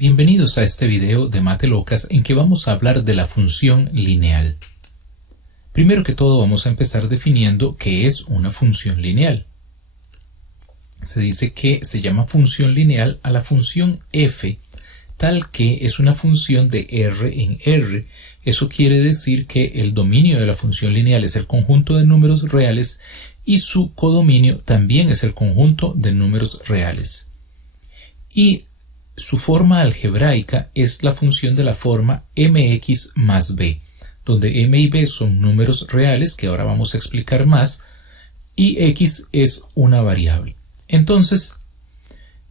Bienvenidos a este video de Matelocas en que vamos a hablar de la función lineal. Primero que todo vamos a empezar definiendo qué es una función lineal. Se dice que se llama función lineal a la función f, tal que es una función de R en R. Eso quiere decir que el dominio de la función lineal es el conjunto de números reales y su codominio también es el conjunto de números reales. Y su forma algebraica es la función de la forma mx más b, donde m y b son números reales, que ahora vamos a explicar más, y x es una variable. Entonces,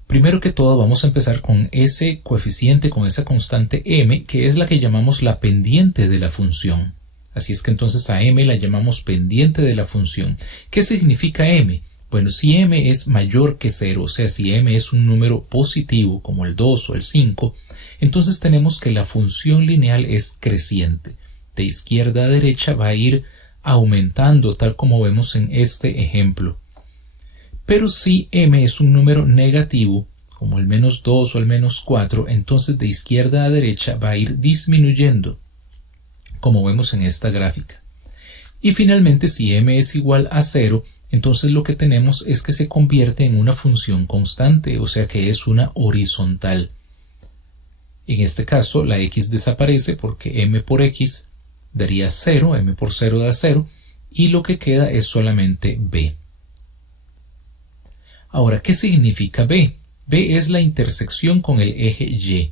primero que todo vamos a empezar con ese coeficiente, con esa constante m, que es la que llamamos la pendiente de la función. Así es que entonces a m la llamamos pendiente de la función. ¿Qué significa m? Bueno, si m es mayor que 0, o sea, si m es un número positivo como el 2 o el 5, entonces tenemos que la función lineal es creciente. De izquierda a derecha va a ir aumentando, tal como vemos en este ejemplo. Pero si m es un número negativo, como el menos 2 o el menos 4, entonces de izquierda a derecha va a ir disminuyendo, como vemos en esta gráfica. Y finalmente, si m es igual a 0, entonces lo que tenemos es que se convierte en una función constante, o sea que es una horizontal. En este caso la x desaparece porque m por x daría 0, m por 0 da 0, y lo que queda es solamente b. Ahora, ¿qué significa b? b es la intersección con el eje y.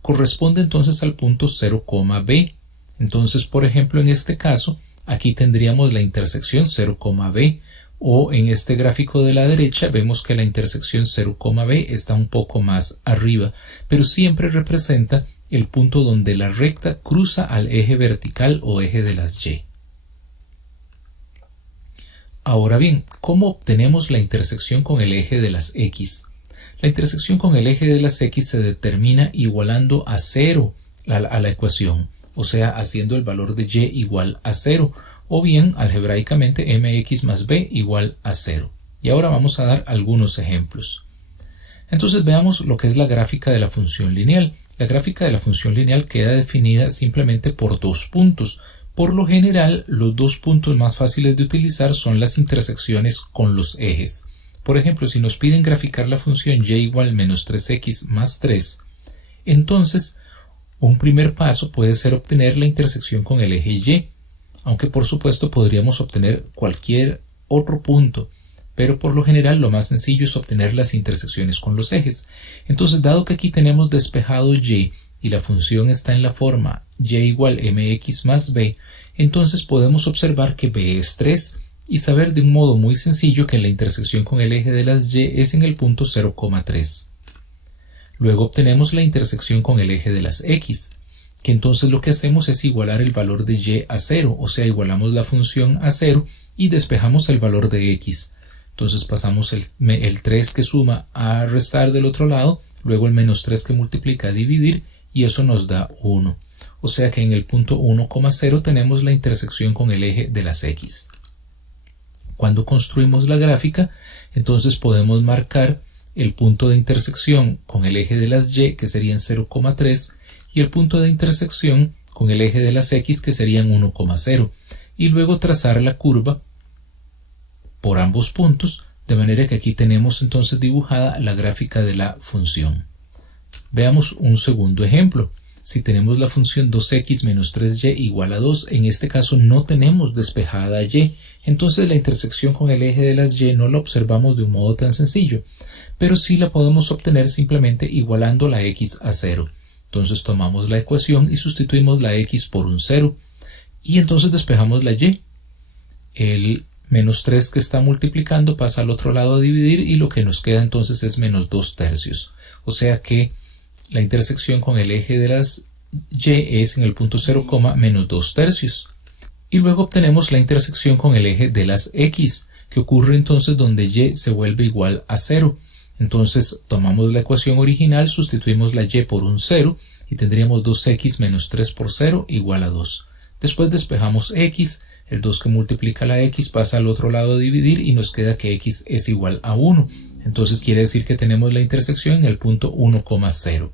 Corresponde entonces al punto 0, b. Entonces, por ejemplo, en este caso, aquí tendríamos la intersección 0, b, o en este gráfico de la derecha vemos que la intersección 0, b está un poco más arriba, pero siempre representa el punto donde la recta cruza al eje vertical o eje de las y. Ahora bien, ¿cómo obtenemos la intersección con el eje de las x? La intersección con el eje de las x se determina igualando a 0 a la ecuación, o sea, haciendo el valor de y igual a 0, o bien algebraicamente mx más b igual a 0. Y ahora vamos a dar algunos ejemplos. Entonces veamos lo que es la gráfica de la función lineal. La gráfica de la función lineal queda definida simplemente por dos puntos. Por lo general, los dos puntos más fáciles de utilizar son las intersecciones con los ejes. Por ejemplo, si nos piden graficar la función y igual menos 3x más 3, entonces un primer paso puede ser obtener la intersección con el eje y, aunque por supuesto podríamos obtener cualquier otro punto, pero por lo general lo más sencillo es obtener las intersecciones con los ejes. Entonces, dado que aquí tenemos despejado y la función está en la forma y igual mx más b, entonces podemos observar que b es 3 y saber de un modo muy sencillo que la intersección con el eje de las y es en el punto 0,3. Luego obtenemos la intersección con el eje de las x, que entonces lo que hacemos es igualar el valor de y a 0, o sea, igualamos la función a 0 y despejamos el valor de x. Entonces pasamos el 3 que suma a restar del otro lado, luego el menos 3 que multiplica a dividir, y eso nos da 1. O sea que en el punto 1,0 tenemos la intersección con el eje de las x. Cuando construimos la gráfica, entonces podemos marcar el punto de intersección con el eje de las y, que serían 0,3, y el punto de intersección con el eje de las x, que serían 1,0, y luego trazar la curva por ambos puntos, de manera que aquí tenemos entonces dibujada la gráfica de la función. Veamos un segundo ejemplo. Si tenemos la función 2x menos 3y igual a 2, en este caso no tenemos despejada y, entonces la intersección con el eje de las y no la observamos de un modo tan sencillo, pero sí la podemos obtener simplemente igualando la x a 0. Entonces tomamos la ecuación y sustituimos la x por un 0, y entonces despejamos la y. El menos 3 que está multiplicando pasa al otro lado a dividir, y lo que nos queda entonces es menos 2/3. O sea que la intersección con el eje de las y es en el punto 0, menos 2/3. Y luego obtenemos la intersección con el eje de las x, que ocurre entonces donde y se vuelve igual a 0. Entonces tomamos la ecuación original, sustituimos la y por un 0 y tendríamos 2x menos 3 por 0 igual a 2. Después despejamos x, el 2 que multiplica la x pasa al otro lado a dividir y nos queda que x es igual a 1. Entonces quiere decir que tenemos la intersección en el punto 1,0.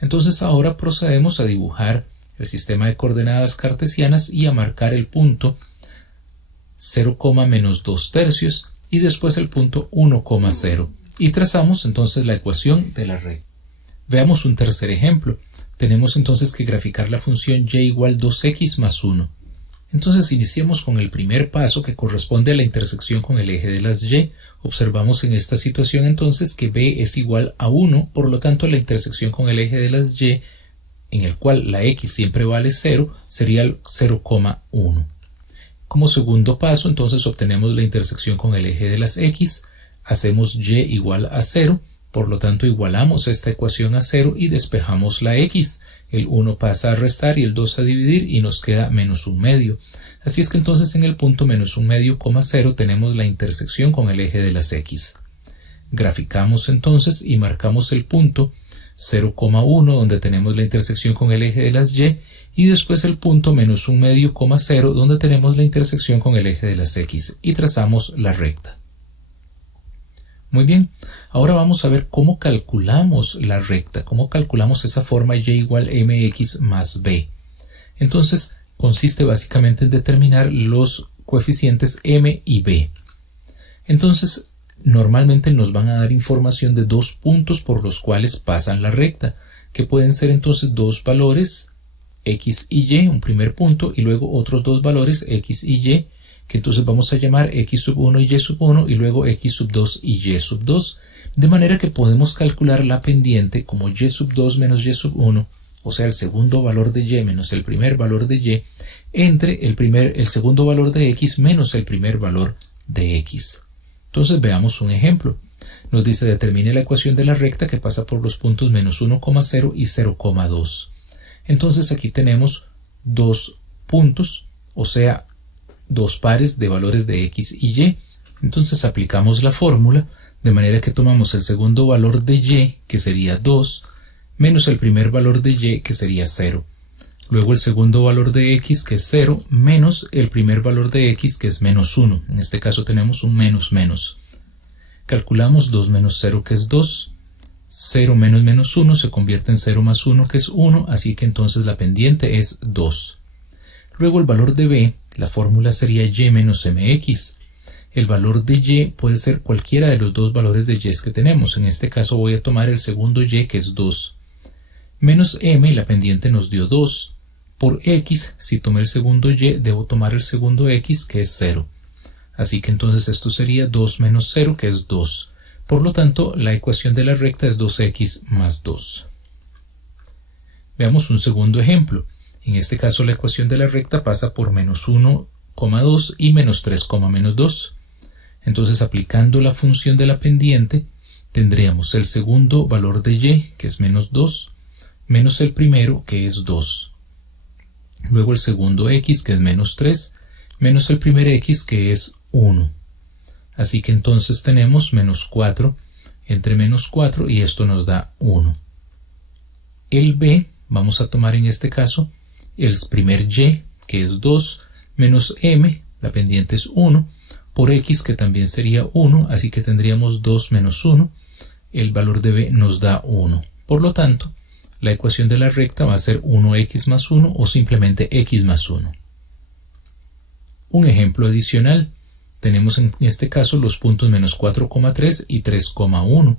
Entonces ahora procedemos a dibujar el sistema de coordenadas cartesianas y a marcar el punto 0, menos 2 tercios y después el punto 1,0 y trazamos entonces la ecuación de la recta. Veamos un tercer ejemplo. Tenemos entonces que graficar la función y igual 2x más 1. Entonces iniciemos con el primer paso que corresponde a la intersección con el eje de las y. Observamos en esta situación entonces que b es igual a 1, por lo tanto la intersección con el eje de las y, en el cual la x siempre vale 0, sería el 0,1. Como segundo paso entonces obtenemos la intersección con el eje de las x, hacemos y igual a 0, por lo tanto igualamos esta ecuación a 0 y despejamos la x. El 1 pasa a restar y el 2 a dividir y nos queda menos 1/2. Así es que entonces en el punto menos 1/2,0 tenemos la intersección con el eje de las x. Graficamos entonces y marcamos el punto 0,1 donde tenemos la intersección con el eje de las y después el punto menos 1/2,0 donde tenemos la intersección con el eje de las x y trazamos la recta. Muy bien, ahora vamos a ver cómo calculamos la recta, cómo calculamos esa forma y igual mx más b. Entonces consiste básicamente en determinar los coeficientes m y b. Entonces normalmente nos van a dar información de dos puntos por los cuales pasan la recta, que pueden ser entonces dos valores x y y, un primer punto, y luego otros dos valores x y y, que entonces vamos a llamar x sub 1 y y sub 1 y luego x sub 2 y y sub 2, de manera que podemos calcular la pendiente como y sub 2 menos y sub 1, o sea el segundo valor de y menos el primer valor de y, entre el segundo valor de x menos el primer valor de x. Entonces veamos un ejemplo. Nos dice determine la ecuación de la recta que pasa por los puntos menos 1,0 y 0,2. Entonces aquí tenemos dos puntos, o sea, dos pares de valores de x y y. Entonces aplicamos la fórmula de manera que tomamos el segundo valor de y, que sería 2, menos el primer valor de y, que sería 0. Luego el segundo valor de x, que es 0, menos el primer valor de x, que es menos 1. En este caso tenemos un menos menos. Calculamos 2 menos 0, que es 2. 0 menos menos 1 se convierte en 0 más 1, que es 1, así que entonces la pendiente es 2. Luego el valor de b, la fórmula sería y menos mx. El valor de y puede ser cualquiera de los dos valores de y que tenemos. En este caso voy a tomar el segundo y, que es 2. Menos m, la pendiente nos dio 2. Por x, si tomé el segundo y, debo tomar el segundo x, que es 0. Así que entonces esto sería 2 menos 0, que es 2. Por lo tanto, la ecuación de la recta es 2x más 2. Veamos un segundo ejemplo. En este caso la ecuación de la recta pasa por menos 1,2 y menos 3, menos 2. Entonces aplicando la función de la pendiente tendríamos el segundo valor de y, que es menos 2, menos el primero, que es 2. Luego el segundo x, que es menos 3, menos el primer x, que es 1. Así que entonces tenemos menos 4 entre menos 4 y esto nos da 1. El b, vamos a tomar en este caso el primer y, que es 2, menos m, la pendiente es 1, por x, que también sería 1, así que tendríamos 2 menos 1, el valor de b nos da 1. Por lo tanto, la ecuación de la recta va a ser 1x más 1 o simplemente x más 1. Un ejemplo adicional, tenemos en este caso los puntos menos 4,3 y 3,1.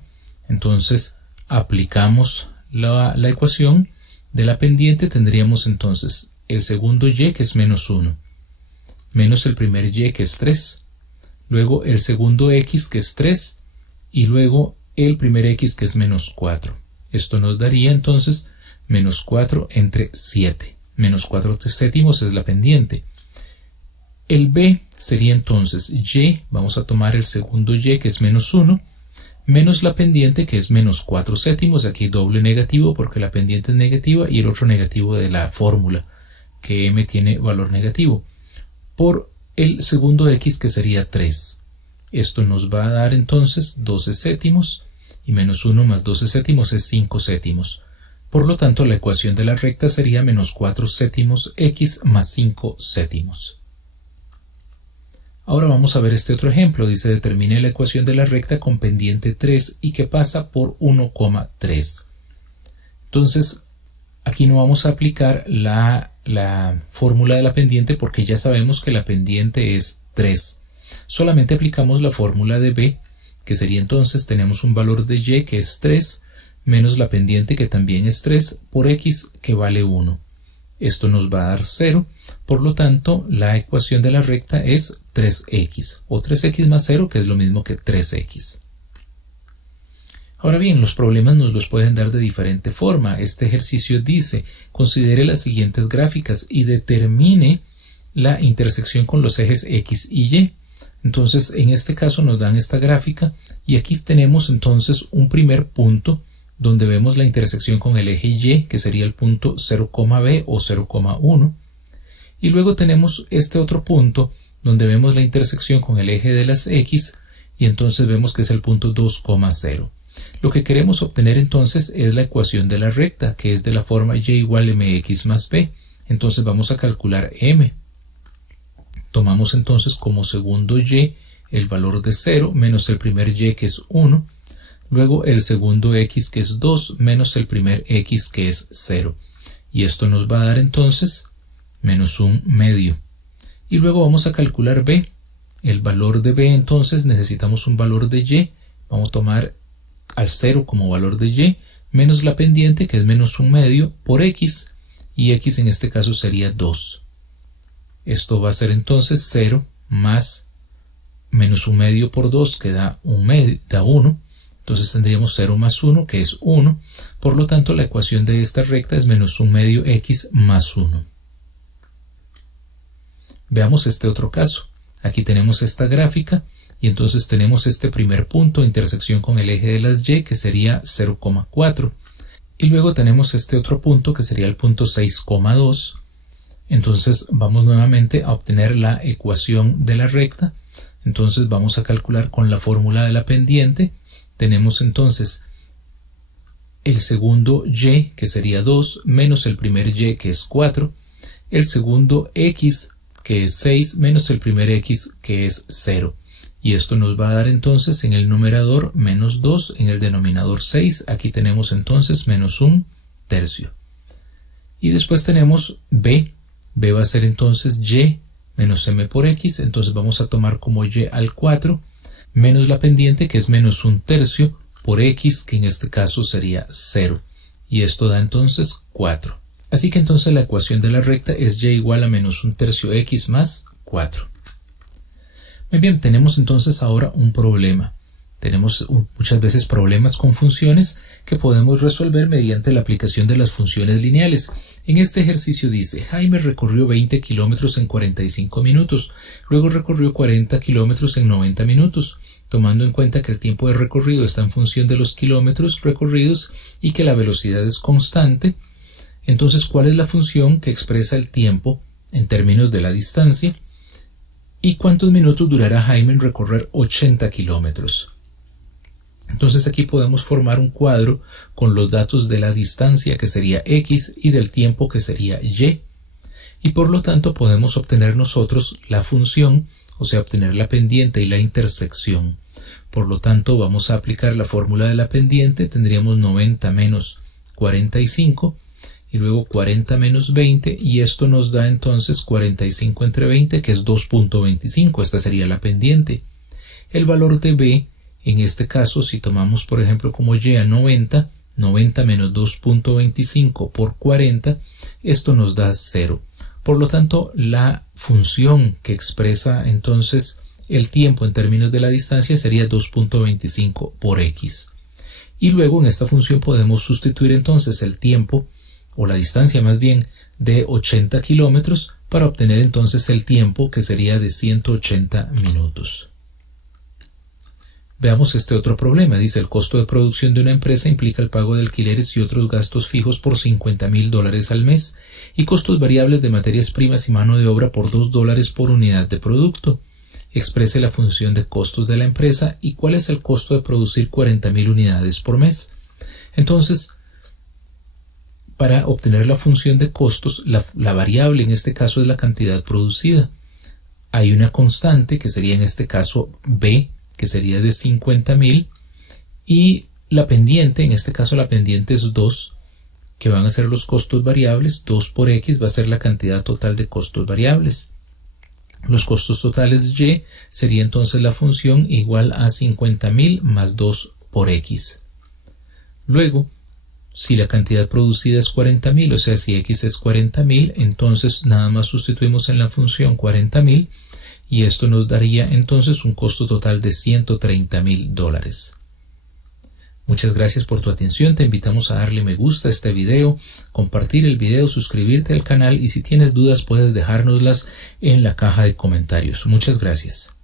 Entonces aplicamos la ecuación de la pendiente, tendríamos entonces el segundo y, que es menos 1, menos el primer y, que es 3, luego el segundo x, que es 3, y luego el primer x, que es menos 4. Esto nos daría entonces menos 4 entre 7. Menos 4 séptimos es la pendiente. El b sería entonces y, vamos a tomar el segundo y, que es menos 1, menos la pendiente, que es menos 4 séptimos, aquí doble negativo porque la pendiente es negativa y el otro negativo de la fórmula, que m tiene valor negativo, por el segundo x, que sería 3. Esto nos va a dar entonces 12 séptimos, y menos 1 más 12 séptimos es 5 séptimos. Por lo tanto, la ecuación de la recta sería menos 4 séptimos x más 5 séptimos. Ahora vamos a ver este otro ejemplo. Dice determine la ecuación de la recta con pendiente 3 y que pasa por 1,3. Entonces, aquí no vamos a aplicar la fórmula de la pendiente porque ya sabemos que la pendiente es 3. Solamente aplicamos la fórmula de B, que sería entonces tenemos un valor de y que es 3, menos la pendiente que también es 3, por x que vale 1. Esto nos va a dar 0, por lo tanto la ecuación de la recta es 3x, o 3x más 0, que es lo mismo que 3x. Ahora bien, los problemas nos los pueden dar de diferente forma. Este ejercicio dice, considere las siguientes gráficas y determine la intersección con los ejes X y Y. Entonces, en este caso nos dan esta gráfica y aquí tenemos entonces un primer punto donde vemos la intersección con el eje Y, que sería el punto 0,B o 0,1. Y luego tenemos este otro punto donde vemos la intersección con el eje de las X y entonces vemos que es el punto 2,0. Lo que queremos obtener entonces es la ecuación de la recta, que es de la forma y igual mx más b. Entonces vamos a calcular m. Tomamos entonces como segundo y el valor de 0 menos el primer y que es 1. Luego el segundo x que es 2 menos el primer x que es 0. Y esto nos va a dar entonces menos un medio. Y luego vamos a calcular b. El valor de b entonces necesitamos un valor de y. Vamos a tomar al 0 como valor de y, menos la pendiente que es menos un medio por x, y x en este caso sería 2. Esto va a ser entonces 0 más menos un medio por 2 que da 1. Entonces tendríamos 0 más 1 que es 1. Por lo tanto la ecuación de esta recta es menos un medio x más 1. Veamos este otro caso. Aquí tenemos esta gráfica. Y entonces tenemos este primer punto, intersección con el eje de las y, que sería 0,4. Y luego tenemos este otro punto, que sería el punto 6,2. Entonces vamos nuevamente a obtener la ecuación de la recta. Entonces vamos a calcular con la fórmula de la pendiente. Tenemos entonces el segundo y, que sería 2, menos el primer y, que es 4. El segundo x, que es 6, menos el primer x, que es 0. Y esto nos va a dar entonces en el numerador menos 2, en el denominador 6. Aquí tenemos entonces menos un tercio. Y después tenemos b. b va a ser entonces y menos m por x. Entonces vamos a tomar como y al 4 menos la pendiente que es menos un tercio por x, que en este caso sería 0. Y esto da entonces 4. Así que entonces la ecuación de la recta es y igual a menos un tercio x más 4. Muy bien, tenemos entonces ahora un problema. Tenemos muchas veces problemas con funciones que podemos resolver mediante la aplicación de las funciones lineales. En este ejercicio dice, Jaime recorrió 20 kilómetros en 45 minutos, luego recorrió 40 kilómetros en 90 minutos. Tomando en cuenta que el tiempo de recorrido está en función de los kilómetros recorridos y que la velocidad es constante, entonces, ¿cuál es la función que expresa el tiempo en términos de la distancia? ¿Y cuántos minutos durará Jaime en recorrer 80 kilómetros? Entonces aquí podemos formar un cuadro con los datos de la distancia, que sería x, y del tiempo, que sería y. Y por lo tanto podemos obtener nosotros la función, o sea, obtener la pendiente y la intersección. Por lo tanto vamos a aplicar la fórmula de la pendiente. Tendríamos 90 menos 45 y luego 40 menos 20, y esto nos da entonces 45 entre 20, que es 2.25. Esta sería la pendiente. El valor de b, en este caso, si tomamos por ejemplo como y a 90, 90 menos 2.25 por 40, esto nos da 0. Por lo tanto, la función que expresa entonces el tiempo en términos de la distancia sería 2.25 por x. Y luego en esta función podemos sustituir entonces el tiempo, o la distancia más bien, de 80 kilómetros para obtener entonces el tiempo, que sería de 180 minutos. Veamos este otro problema. Dice, el costo de producción de una empresa implica el pago de alquileres y otros gastos fijos por $50,000 al mes y costos variables de materias primas y mano de obra por $2 por unidad de producto. Exprese la función de costos de la empresa y cuál es el costo de producir 40,000 unidades por mes. Entonces, para obtener la función de costos, la variable en este caso es la cantidad producida. Hay una constante que sería en este caso b, que sería de 50,000, y la pendiente, en este caso la pendiente es 2, que van a ser los costos variables. 2 por X va a ser la cantidad total de costos variables. Los costos totales Y sería entonces la función igual a 50.000 más 2 por X. Luego, si la cantidad producida es 40.000, o sea, si X es 40.000, entonces nada más sustituimos en la función 40.000 y esto nos daría entonces un costo total de $130.000. Muchas gracias por tu atención, te invitamos a darle me gusta a este video, compartir el video, suscribirte al canal y si tienes dudas puedes dejárnoslas en la caja de comentarios. Muchas gracias.